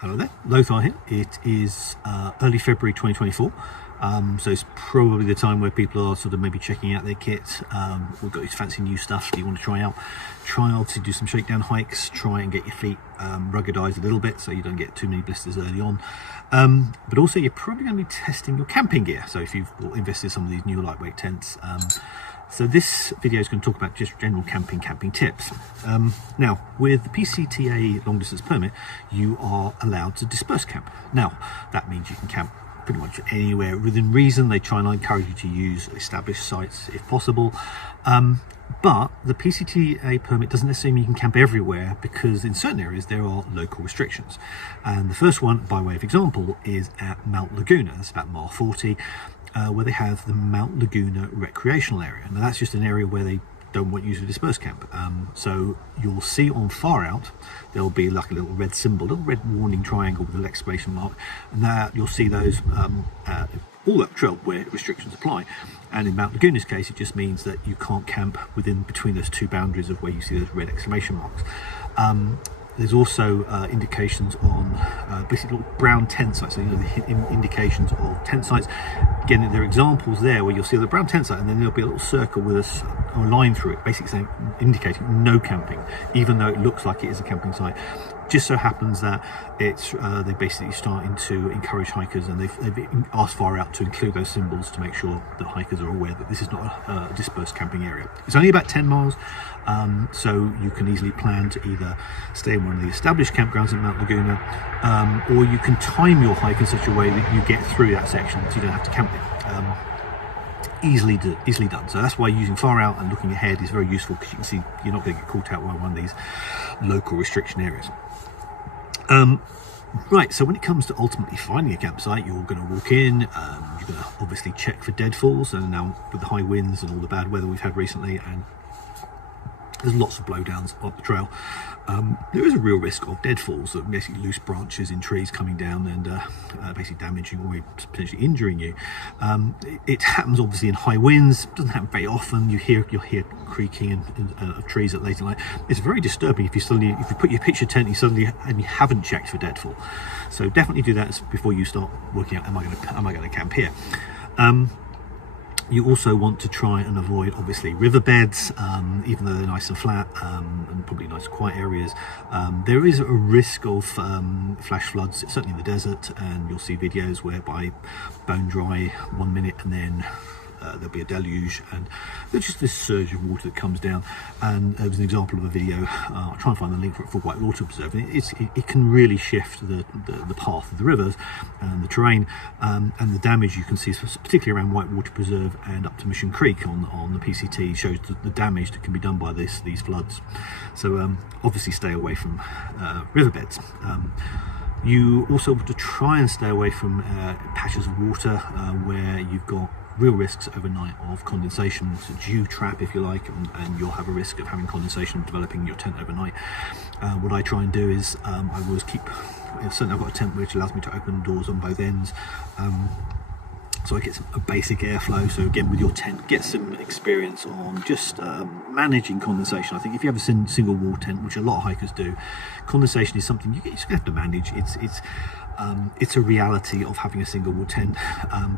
Hello there, Lothar here. It is early February 2024, so it's probably the time where people are sort of maybe checking out their kit. We've got this fancy new stuff that you want to try out. Try to do some shakedown hikes, try and get your feet ruggedized a little bit so you don't get too many blisters early on. But also you're probably going to be testing your camping gear, so if you've invested in some of these new lightweight tents. So this video is going to talk about just general camping tips. Now, with the PCTA long distance permit, you are allowed to disperse camp. Now, that means you can camp pretty much anywhere within reason. They try and encourage you to use established sites if possible. But the PCTA permit doesn't necessarily mean you can camp everywhere, because in certain areas there are local restrictions. And the first one, by way of example, is at Mount Laguna. That's about mile 40. Where they have the Mount Laguna recreational area. Now that's just an area where they don't want you to disperse camp. So you'll see on Farout there'll be like a little red symbol, a little red warning triangle with an exclamation mark, and that you'll see those all that trail where restrictions apply. And in Mount Laguna's case, it just means that you can't camp between those two boundaries of where you see those red exclamation marks. There's also indications on basically little brown tent sites, so you know, the indications of tent sites. Again, there are examples there where you'll see the brown tent site, and then there'll be a little circle with a line through it, basically saying, indicating no camping, even though it looks like it is a camping site. Just so happens that it's they're basically starting to encourage hikers, and they've asked Farout to include those symbols to make sure that hikers are aware that this is not a dispersed camping area. It's only about 10 miles, so you can easily plan to either stay in one of the established campgrounds at Mount Laguna, or you can time your hike in such a way that you get through that section so you don't have to camp there. Easily done. So that's why using Farout and looking ahead is very useful, because you can see you're not going to get caught out by one of these local restriction areas. Right, so when it comes to ultimately finding a campsite, you're going to walk in, you're going to obviously check for deadfalls, and now with the high winds and all the bad weather we've had recently, and there's lots of blowdowns up the trail, there is a real risk of deadfalls, of basically loose branches in trees coming down and basically damaging or potentially injuring you. It happens obviously in high winds. It doesn't happen very often. You'll hear creaking of trees at late night. It's very disturbing if you pitch your tent and you haven't checked for deadfall. So definitely do that before you start working out, am I going to camp here? You also want to try and avoid, obviously, riverbeds, even though they're nice and flat and probably nice quiet areas. There is a risk of flash floods, certainly in the desert, and you'll see videos whereby bone dry 1 minute and then there'll be a deluge, and there's just this surge of water that comes down. And there was an example of a video, I'll try and find the link for Whitewater Preserve. It can really shift the path of the rivers and the terrain, and the damage you can see, particularly around Whitewater Preserve and up to Mission Creek on the PCT, shows the damage that can be done by these floods. So obviously stay away from riverbeds. You also want to try and stay away from patches of water where you've got real risks overnight of condensation. It's a dew trap, if you like, and you'll have a risk of having condensation developing in your tent overnight. What I try and do is I always certainly I've got a tent which allows me to open doors on both ends, so I get a basic airflow. So again, with your tent, get some experience on just managing condensation. I think if you have a single wall tent, which a lot of hikers do, condensation is something you just have to manage. It's a reality of having a single wall tent,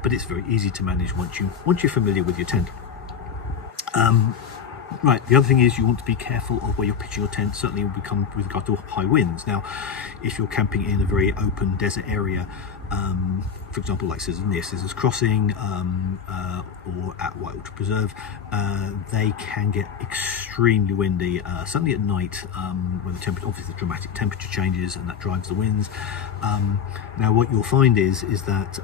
but it's very easy to manage once you're familiar with your tent. Right, the other thing is you want to be careful of where you're pitching your tent, certainly with regard to high winds. Now, if you're camping in a very open desert area, for example, like near Scissors Crossing or at Whitewater Preserve, they can get extremely windy, certainly at night, when the temperature, obviously the dramatic temperature changes, and that drives the winds. Now, what you'll find is that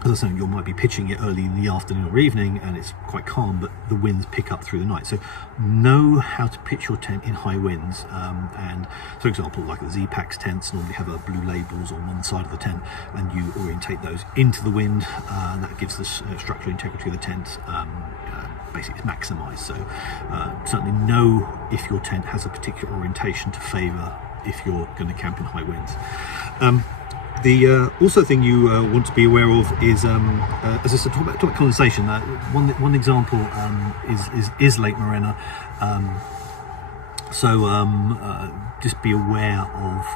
as I was saying, you might be pitching it early in the afternoon or evening and it's quite calm, but the winds pick up through the night. So know how to pitch your tent in high winds. And for example, like the Z-Packs tents normally have blue labels on one side of the tent, and you orientate those into the wind, and that gives the structural integrity of the tent basically maximised. So certainly know if your tent has a particular orientation to favour if you're going to camp in high winds. The also thing you want to be aware of is, as I said, talk about condensation. One example is Lake Morena. So just be aware of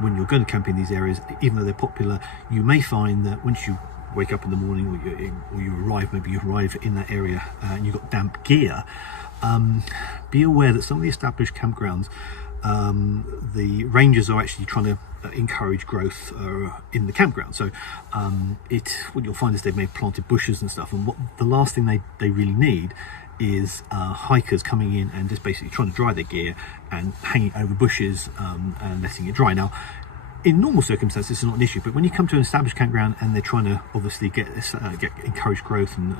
when you're going to camp in these areas, even though they're popular, you may find that once you wake up in the morning, or you arrive in that area and you've got damp gear, be aware that some of the established campgrounds, the rangers are actually trying to encourage growth in the campground. So what you'll find is they may have planted bushes and stuff, and what the last thing they really need is hikers coming in and just basically trying to dry their gear and hanging over bushes and letting it dry. Now, in normal circumstances, it's not an issue, but when you come to an established campground and they're trying to obviously get encourage growth and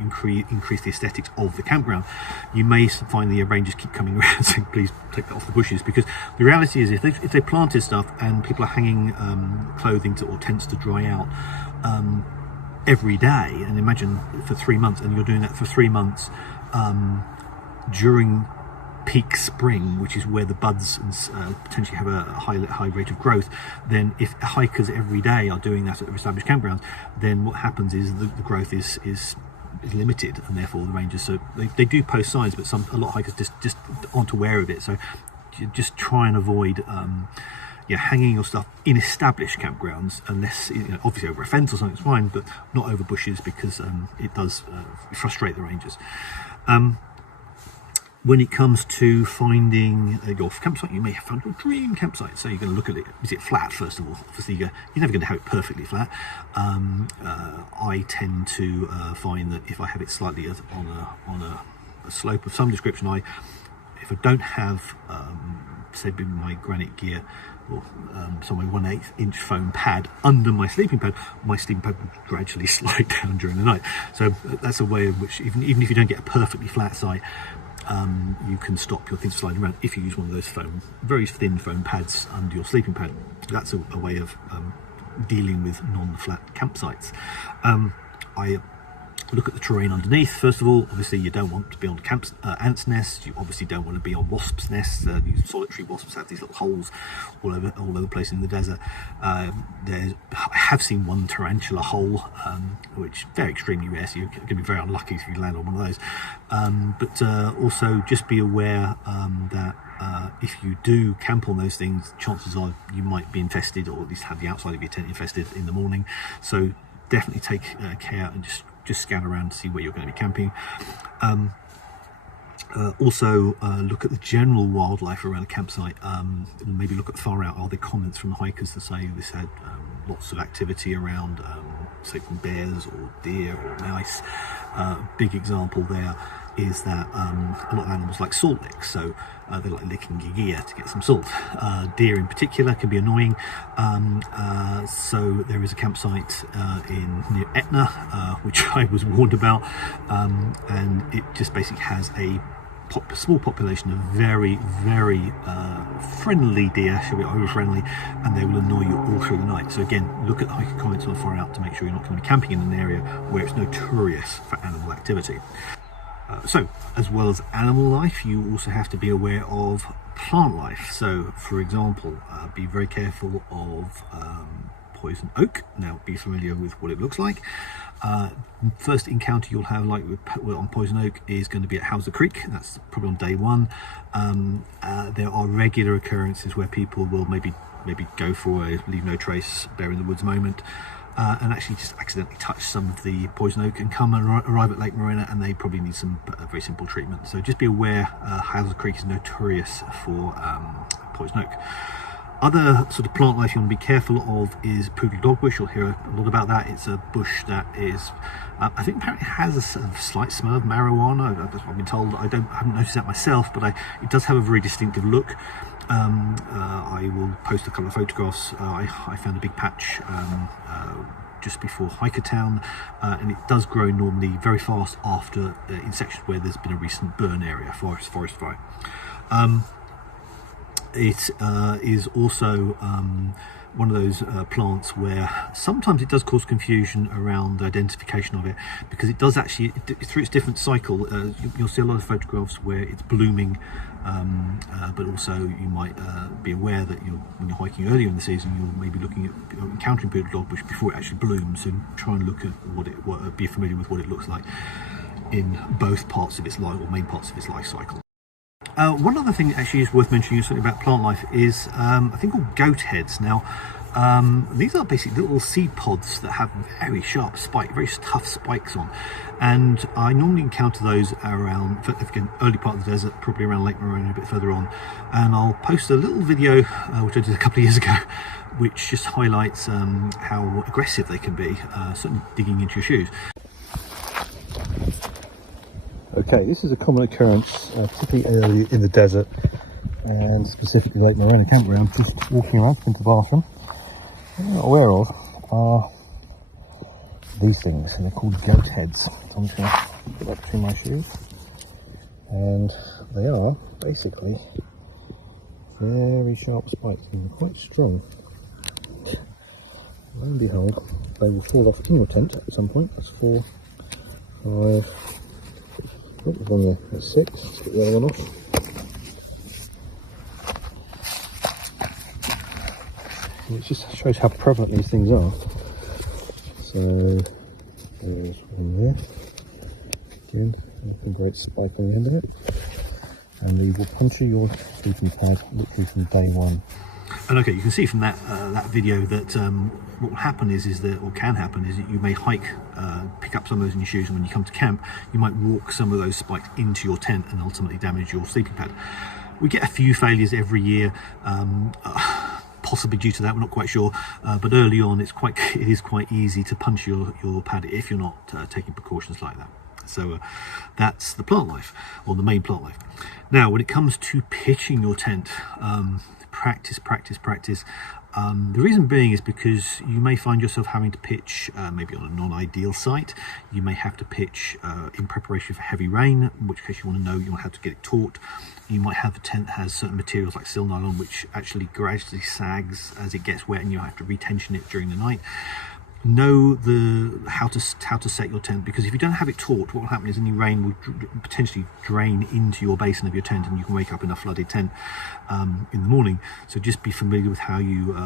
increase the aesthetics of the campground, you may find the rangers keep coming around saying, please take that off the bushes, because the reality is if they planted stuff and people are hanging clothing or tents to dry out every day, and imagine for 3 months, and you're doing that for 3 months during peak spring, which is where the buds potentially have a high rate of growth, then if hikers every day are doing that at established campgrounds, then what happens is the growth is limited, and therefore the rangers, so they do post signs, but a lot of hikers just aren't aware of it. So you just try and avoid hanging your stuff in established campgrounds, unless obviously over a fence or something's fine, but not over bushes, because it does frustrate the rangers. When it comes to finding your campsite, you may have found your dream campsite. So you're going to look at it. Is it flat, first of all? Obviously, you're never going to have it perfectly flat. I tend to find that if I have it slightly on a slope of some description, if I don't have, say, my granite gear, or so my 1/8 inch foam pad under my sleeping pad will gradually slide down during the night. So that's a way in which, even if you don't get a perfectly flat site, you can stop your things sliding around if you use one of those very thin foam pads under your sleeping pad. That's a way of dealing with non-flat campsites. I look at the terrain underneath. First of all, obviously you don't want to be on ants' nests. You obviously don't want to be on wasps' nests. These solitary wasps have these little holes all over the place in the desert. I have seen one tarantula hole, which is very extremely rare, so you're going to be very unlucky if you land on one of those. But also just be aware that if you do camp on those things, chances are you might be infested, or at least have the outside of your tent infested in the morning. So definitely take care and just scan around to see where you're going to be camping. Also look at the general wildlife around a campsite. Maybe look at Farout. Are there comments from the hikers to say this had lots of activity around, say, from bears or deer or mice? Big example there is that a lot of animals like salt licks, so they like licking your gear to get some salt. Deer in particular can be annoying, so there is a campsite near Etna, which I was warned about, and it just basically has a small population of very, very friendly deer, shall we, over friendly, and they will annoy you all through the night. So again, look at the hiker comments on Farout to make sure you're not going to be camping in an area where it's notorious for animal activity. So, as well as animal life, you also have to be aware of plant life. So, for example, be very careful of poison oak. Now, be familiar with what it looks like. First encounter you'll have on poison oak is going to be at Hauser Creek. That's probably on day one. There are regular occurrences where people will maybe go for a leave no trace, bear in the woods moment, and actually just accidentally touch some of the poison oak and come and arrive at Lake Morena, and they probably need some very simple treatment. So just be aware, Hauser Creek is notorious for poison oak. Other sort of plant life you want to be careful of is poodle dogbush. You'll hear a lot about that. It's a bush that is, I think apparently has a sort of slight smell of marijuana. That's what I've been told. I haven't noticed that myself, but it does have a very distinctive look. I will post a couple of photographs. I found a big patch just before Hikertown, and it does grow normally very fast after in sections where there's been a recent burn area, forest fire. It is also one of those plants where sometimes it does cause confusion around the identification of it, because it does actually, through its different cycle, you'll see a lot of photographs where it's blooming, but also you might be aware that when you're hiking earlier in the season, you'll maybe looking at encountering poodle dogbush before it actually blooms, and try and look at be familiar with what it looks like in both parts of its life, or main parts of its life cycle. One other thing that actually is worth mentioning something about plant life is a thing called goat heads. Now, these are basically little seed pods that have very sharp very tough spikes on, and I normally encounter those around, again, early part of the desert, probably around Lake Morona, a bit further on, and I'll post a little video which I did a couple of years ago, which just highlights how aggressive they can be, certainly digging into your shoes. Okay, this is a common occurrence, particularly early in the desert, and specifically Lake Morona Campground. Just walking around into the bathroom. What I'm not aware of are these things, and they're called goat heads. So I'm just going to put that between my shoes, and they are basically very sharp spikes and quite strong. Lo and behold, they will fall off in your tent at some point. That's 4, 5. Oh, there's one there. That's 6. Let's get the other one off. It just shows how prevalent these things are. So there's one there. Again, a great spike on the end of it. And we will puncture your sleeping pad literally from day one. And okay, you can see from that that video that what will happen is that, or can happen, is that you may hike, pick up some of those in your shoes, and when you come to camp, you might walk some of those spikes into your tent and ultimately damage your sleeping pad. We get a few failures every year. Possibly due to that, we're not quite sure, but early on it is quite easy to punch your pad if you're not taking precautions like that. So that's the plant life, or the main plant life. Now when it comes to pitching your tent, practice. The reason being is because you may find yourself having to pitch maybe on a non-ideal site. You may have to pitch in preparation for heavy rain, in which case you want to have to get it taut. You might have a tent that has certain materials like sil nylon, which actually gradually sags as it gets wet, and you have to retension it during the night. Know how to set your tent, because if you don't have it taut, what will happen is any rain will potentially drain into your basin of your tent, and you can wake up in a flooded tent in the morning. So just be familiar with how you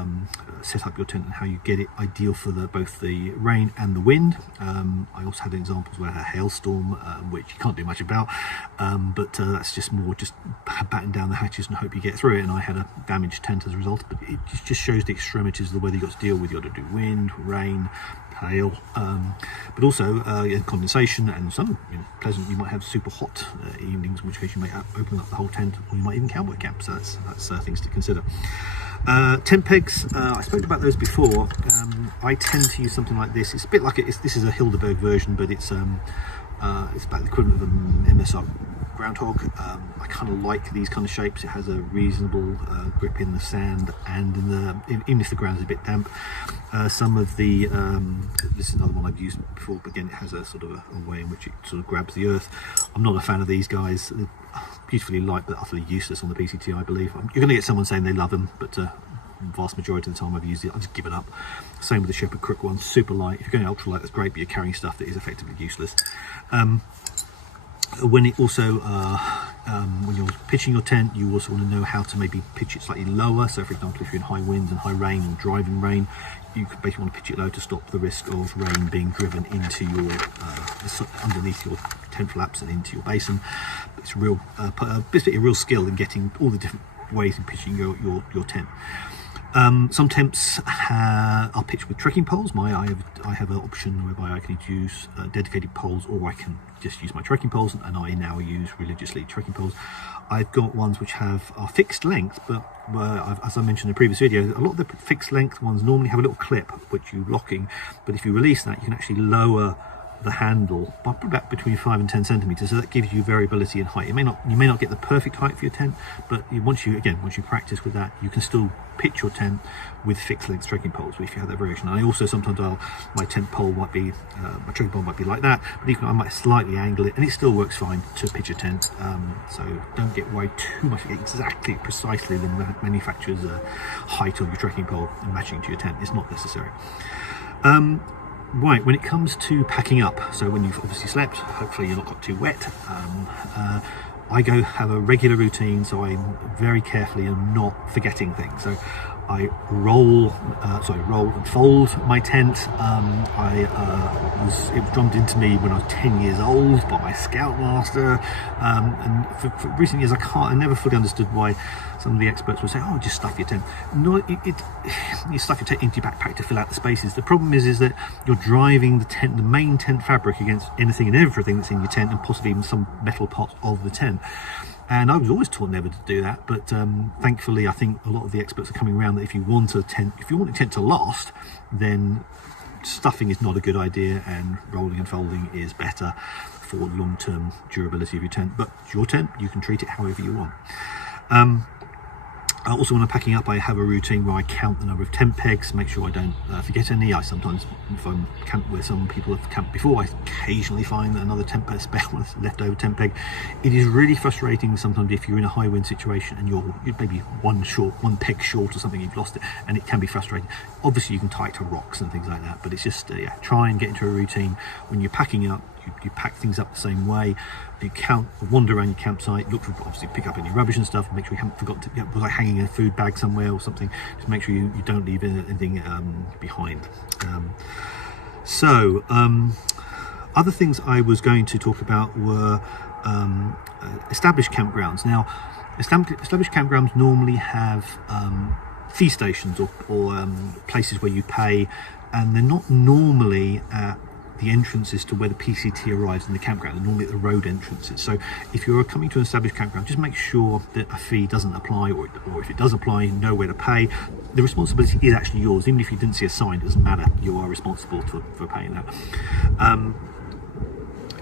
set up your tent and how you get it ideal for both the rain and the wind. I also had examples where I had a hailstorm, which you can't do much about, but that's just more just batten down the hatches and hope you get through it. And I had a damaged tent as a result, but it just shows the extremities of the weather you've got to deal with. You've got to do wind, rain, hail, but also condensation, and some pleasant. You might have super hot evenings, in which case you may open up the whole tent, or you might even cowboy camp. So that's things to consider. Tent pegs, I spoke about those before. I tend to use something like this. It's a bit like this is a Hildeberg version, but it's about the equivalent of an MSR groundhog. I kind of like these kind of shapes. It has a reasonable grip in the sand, and even if the ground is a bit damp. Some of the this is another one I've used before, but again it has a sort of a way in which it sort of grabs the earth. I'm not a fan of these guys. They're beautifully light but utterly useless on the PCT, I believe. You're going to get someone saying they love them, but the vast majority of the time I've used it, I've just given up. Same with the Shepherd Crook one, super light. If you're going ultra light, that's great, but you're carrying stuff that is effectively useless. When it also when you're pitching your tent, you also want to know how to maybe pitch it slightly lower. So for example, if you're in high winds and high rain or driving rain, you could basically want to pitch it low to stop the risk of rain being driven into your underneath your tent flaps and into your basin. It's a real skill in getting all the different ways in pitching your tent. Some tents are pitched with trekking poles. I have an option whereby I can use dedicated poles, or I can just use my trekking poles, and I now use religiously trekking poles. I've got ones which are fixed length, but as I mentioned in the previous video, a lot of the fixed length ones normally have a little clip which you're locking, but if you release that, you can actually lower the handle by about between 5 and 10 centimeters, so that gives you variability in height. You may not get the perfect height for your tent, but once you practice with that, you can still pitch your tent with fixed length trekking poles if you have that variation. And I also sometimes my tent pole might be my trekking pole might be like that, but even I might slightly angle it, and it still works fine to pitch a tent. So don't get worried too much exactly precisely the manufacturer's height of your trekking pole and matching to your tent. It's not necessary. Right, when it comes to packing up, so when you've obviously slept, hopefully you're not got too wet, I have a regular routine, so I'm very carefully and not forgetting things. So I roll and fold my tent. It was drummed into me when I was 10 years old by my scoutmaster, and for recent years I never fully understood why some of the experts would say, oh, just stuff your tent. No, you stuff your tent into your backpack to fill out the spaces. The problem is that you're driving the main tent fabric against anything and everything that's in your tent, and possibly even some metal parts of the tent. And I was always taught never to do that, but thankfully I think a lot of the experts are coming around that if you want a tent to last, then stuffing is not a good idea, and rolling and folding is better for long-term durability of your tent. But it's your tent, you can treat it however you want. Also, when I'm packing up, I have a routine where I count the number of tent pegs, make sure I don't forget any. I sometimes, if I'm camped where some people have camped before, I occasionally find another tent peg spare, one leftover tent peg. It is really frustrating sometimes if you're in a high wind situation and you're maybe one peg short or something, you've lost it, and it can be frustrating. Obviously, you can tie it to rocks and things like that, but it's just try and get into a routine when you're packing up. You pack things up the same way. You wander around your campsite, look for, obviously pick up any rubbish and stuff, make sure you haven't forgotten to, was I hanging a food bag somewhere or something, just make sure you don't leave anything behind. Other things I was going to talk about were established campgrounds. Now, established campgrounds normally have fee stations or places where you pay, and they're not normally at the entrances to where the PCT arrives in the campground. They're normally at the road entrances. So if you're coming to an established campground, just make sure that a fee doesn't apply, or if it does apply, you know where to pay. The responsibility is actually yours. Even if you didn't see a sign, it doesn't matter. You are responsible for paying that.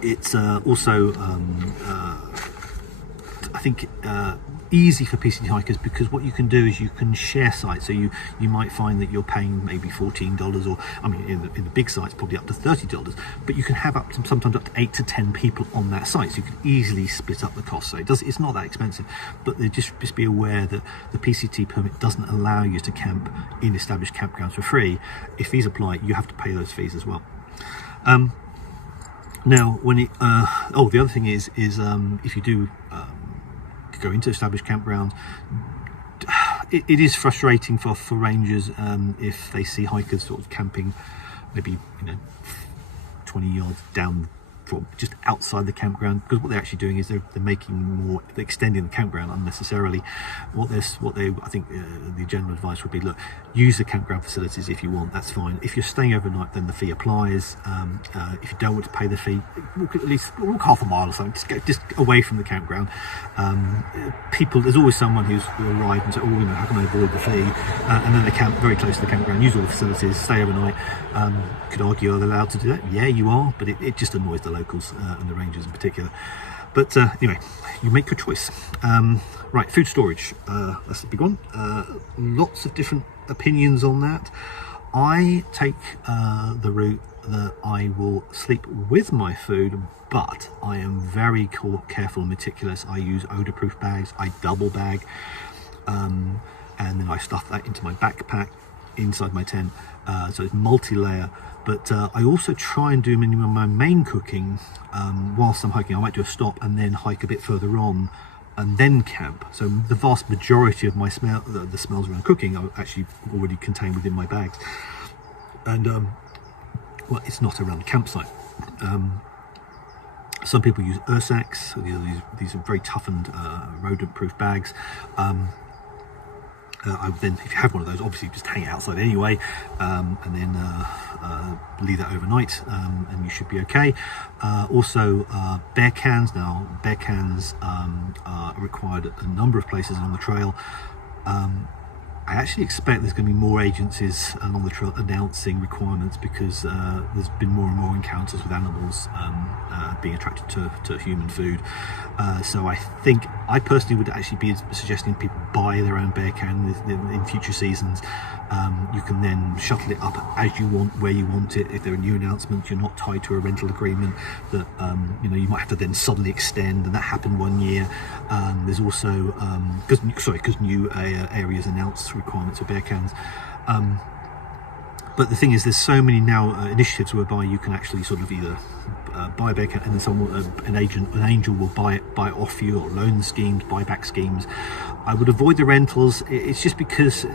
It's also I think easy for PCT hikers, because what you can do is you can share sites. So you might find that you're paying maybe $14, or I mean in the big sites probably up to $30, but you can have sometimes up to 8 to 10 people on that site, so you can easily split up the cost. So it's not that expensive, but just be aware that the PCT permit doesn't allow you to camp in established campgrounds for free. If fees apply, you have to pay those fees as well. Now, when the other thing is if you do go into established campgrounds, it is frustrating for rangers if they see hikers sort of camping maybe 20 yards down from just outside the campground, because what they're actually doing is they're extending the campground unnecessarily. I think the general advice would be, look, use the campground facilities if you want, that's fine. If you're staying overnight, then the fee applies. If you don't want to pay the fee, walk half a mile or something, just away from the campground. There's always someone who'll arrive and say, how can I avoid the fee? And then they camp very close to the campground, use all the facilities, stay overnight. Could argue, are they allowed to do that? Yeah, you are, but it just annoys the locals and the rangers in particular. But anyway, you make your choice. Right, food storage, that's the big one. Lots of different opinions on that. I take the route that I will sleep with my food, but I am very careful and meticulous. I use odor-proof bags, I double bag, and then I stuff that into my backpack inside my tent, so it's multi-layer. But I also try and do my main cooking whilst I'm hiking. I might do a stop and then hike a bit further on and then camp. So the vast majority of my the smells around cooking are actually already contained within my bags. And well, it's not around the campsite. Some people use Ursacs. These are very toughened rodent-proof bags. I would then, if you have one of those, obviously just hang it outside anyway, and then leave that overnight, and you should be okay. Also, bear cans. Now, bear cans are required at a number of places along the trail. I actually expect there's going to be more agencies along the trail announcing requirements, because there's been more and more encounters with animals being attracted to human food. So I personally would actually be suggesting people buy their own bear can in future seasons. You can then shuttle it up as you want, where you want it. If there are new announcements, you're not tied to a rental agreement that you might have to then suddenly extend, and that happened one year. There's also because new areas announced requirements for bear cans. But the thing is, there's so many now initiatives whereby you can actually sort of either buy a bear camp, and then someone, an angel will buy it off you, or loan schemes, buyback schemes. I would avoid the rentals. It's just because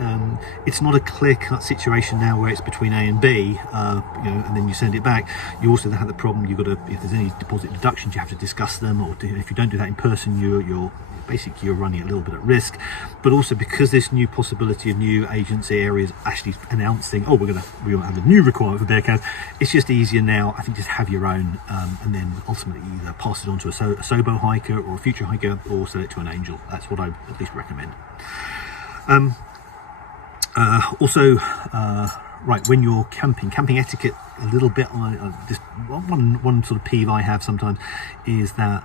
it's not a clear-cut situation now where it's between A and B, and then you send it back. You also have the problem, you've got to, if there's any deposit deductions, you have to discuss them, or if you don't do that in person, you're basically you're running a little bit at risk. But also because this new possibility of new agency areas actually announcing, oh, we won't have a new requirement for bear camp, it's just easier now. I think just have your own, and then ultimately either pass it on to a Sobo hiker or a future hiker, or sell it to an angel. That's what I at least recommend. Right, when you're camping etiquette a little bit, just one sort of peeve I have sometimes is that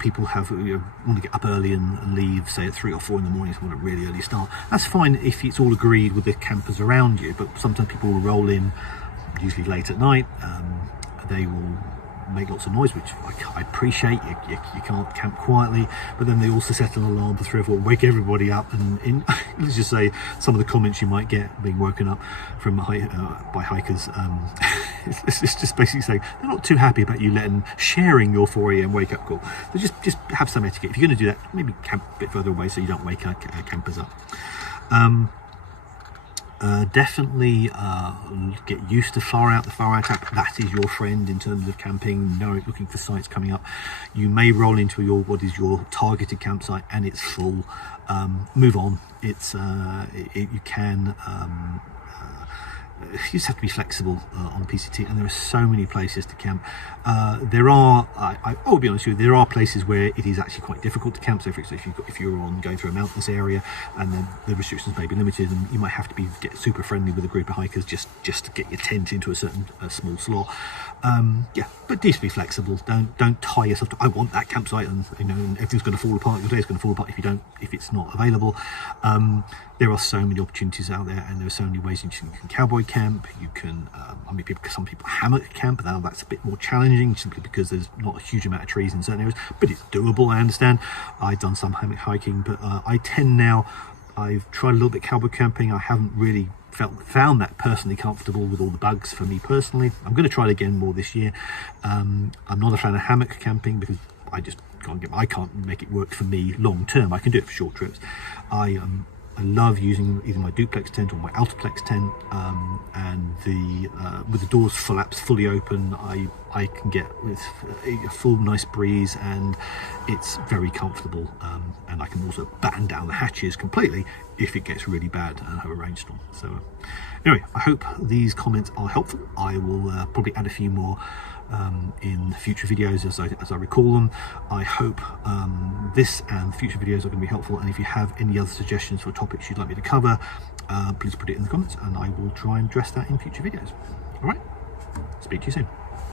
people want to get up early and leave, say at 3 or 4 in the morning, so want a really early start. That's fine if it's all agreed with the campers around you, but sometimes people will roll in, usually late at night. They will make lots of noise, which I appreciate. You can't camp quietly, but then they also set an alarm for 3 or 4, wake everybody up, and let's just say some of the comments you might get being woken up from by hikers, it's just basically saying they're not too happy about you sharing your 4 a.m. wake up call. So just have some etiquette. If you're going to do that, maybe camp a bit further away so you don't wake campers up. Definitely get used to Farout, the Farout app. That is your friend in terms of camping. Looking for sites coming up. You may roll into what is your targeted campsite and it's full. Move on. You can. You just have to be flexible on PCT, and there are so many places to camp. I'll be honest with you, there are places where it is actually quite difficult to camp. So for example, if you're going through a mountainous area and then the restrictions may be limited, and you might have to get super friendly with a group of hikers just to get your tent into a small slot. But just be flexible. Don't tie yourself to, I want that campsite, and everything's going to fall apart. Your day's going to fall apart if it's not available. There are so many opportunities out there, and there are so many ways you can cowboy camp. You can, some people hammock camp. Now that's a bit more challenging, simply because there's not a huge amount of trees in certain areas, but it's doable. I understand. I've done some hammock hiking, but I've tried a little bit cowboy camping. I haven't really found that personally comfortable with all the bugs for me personally. I'm going to try it again more this year. I'm not a fan of hammock camping because I can't make it work for me long term. I can do it for short trips. I love using either my duplex tent or my altiplex tent, and with the doors fully open, I can get with a full nice breeze, and it's very comfortable. And I can also batten down the hatches completely if it gets really bad and have a rainstorm. So anyway, I hope these comments are helpful. I will probably add a few more in future videos as I recall them. I hope this and future videos are going to be helpful, and if you have any other suggestions for topics you'd like me to cover, please put it in the comments and I will try and address that in future videos. All right, speak to you soon.